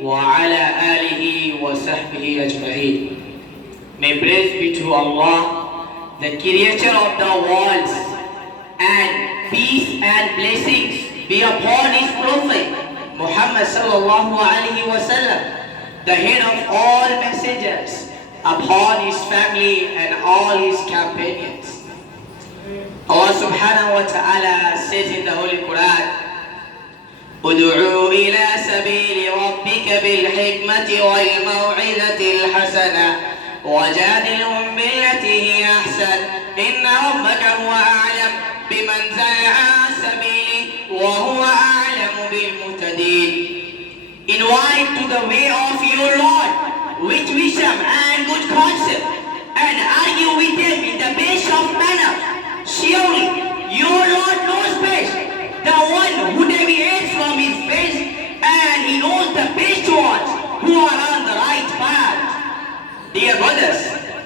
وعلى آله وصحبه أجمعين. May praise be to Allah, the creator of the worlds, and peace and blessings be upon his prophet Muhammad sallallahu alaihi wasallam, the head of all messengers, upon his family and all his companions. Allah subhanahu wa ta'ala says in the Holy Quran, ادعوا إلى سبيل ربك بالحكمة والموعظة الحسنة وجادلهم بالتي هي أحسن إن ربك هو أعلم بمن زل عن سبيله وهو أعلم بالمهتدين. Invite to the way of your Lord with wisdom and good concept, and argue with them in the best of manner. Surely your Lord knows best, the one who deviates from his face, and he knows the best ones who are on the right path. Dear brothers,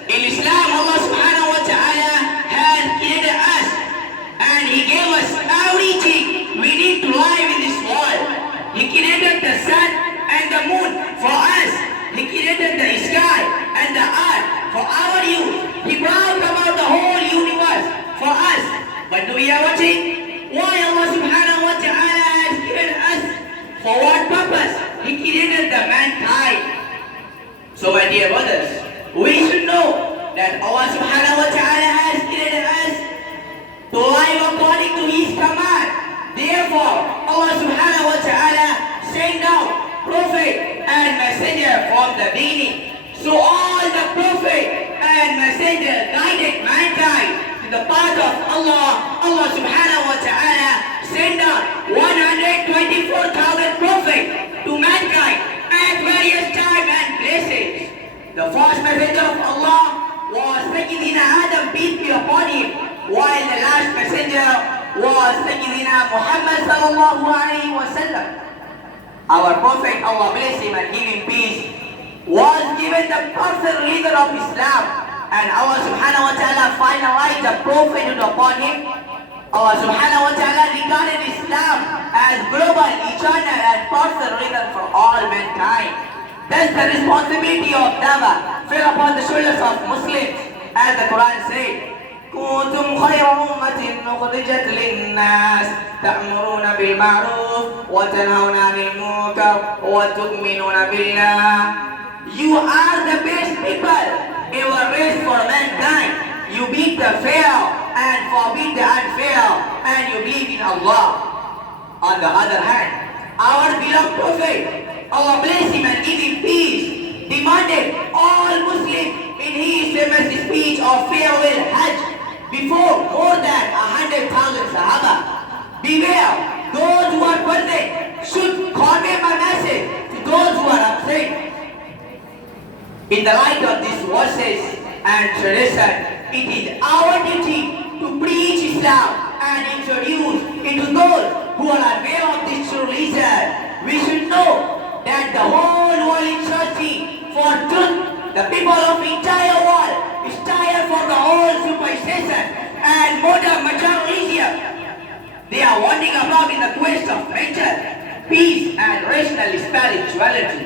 in Islam, Allah subhanahu wa ta'ala has created us, and he gave us everything we need to live in this world. He created the sun and the moon for us. He created the sky and the earth for our use. He brought about the whole universe for us. But do we ever think why Allah subhanahu wa ta'ala has given us? For what purpose? He created the mankind. So my dear brothers, we should know that Allah subhanahu wa ta'ala has created us to live according to His command. Therefore, Allah subhanahu wa ta'ala sent down prophet and messenger from the beginning. So all the prophet and messenger guided mankind to the path of Allah. Allah subhanahu wa ta'ala sent down 124,000 prophets to mankind at various times and places. The first messenger of Allah was Sayyidina Adam, peace be upon him, while the last messenger was Sayyidina Muhammad sallallahu alayhi wa sallam. Our prophet, Allah bless him and give him peace, was given the perfect leader of Islam, and Allah subhanahu wa ta'ala finalized the prophethood upon him. Allah subhanahu wa ta'ala regarded Islam as global, eternal and perfect leader for all mankind. Thus the responsibility of dawah fell upon the shoulders of Muslims, as the Quran said, كنتم خير أمة أخرجت للناس تأمرون بالمعروف وتنهون عن المنكر وتؤمنون بالله. You are the best people ever raised for mankind. You beat the fair and forbid the unfair, and you believe in Allah. On the other hand, our beloved Prophet, Allah bless him and give him peace, demanded all Muslims in his famous speech of farewell Hajj before more than 100,000 Sahaba. Beware, those who are present should convey my message to those who are absent. In the light of these verses and tradition, it is our duty to preach Islam and introduce into those who are aware of this true religion. We should know that the whole world is searching for truth. The people of the entire world is tired for the whole superstition and modern materialism. They are wandering about in the quest of mental peace and rational spirituality.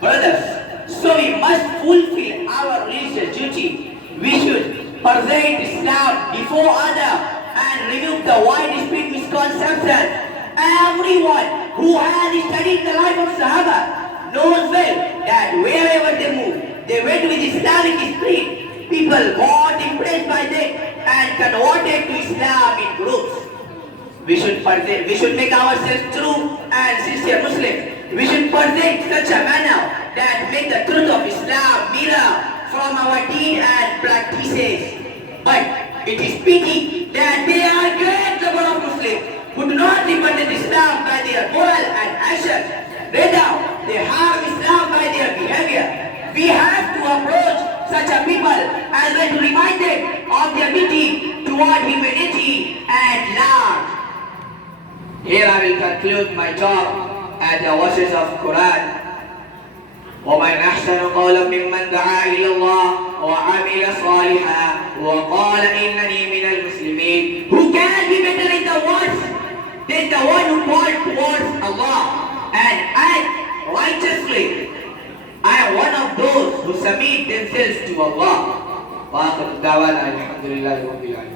Brothers, so we must fulfill our religious duty. We should present Islam before others and remove the widespread misconceptions. Everyone who has studied the life of Sahaba knows well that wherever they move, they went with Islamic spirit. People got impressed by them and converted to Islam in groups. We should make ourselves true and sincere Muslims. We should present such a manner that make the truth of Islam mirror from our deeds and practices. But it is pity that there are great number of Muslims who do not represent Islam by their moral and actions. Rather, they harm Islam by their behavior. We have to approach such a people and then to remind them of their duty toward humanity and love. Here I will conclude my talk at the verses of Quran. وَمَنْ أَحْسَنُ قَوْلًا مِمَّنْ دَعَا إِلَى اللَّهِ وَعَمِلَ صَالِحًا وَقَالَ إِنَّنِي مِنَ الْمُسْلِمِينَ. Who can be better in the words than the one who called towards Allah and act righteously. I am one of those who submit themselves to Allah. Wa akhiru da'wana alhamdulillahi rabbil alamin.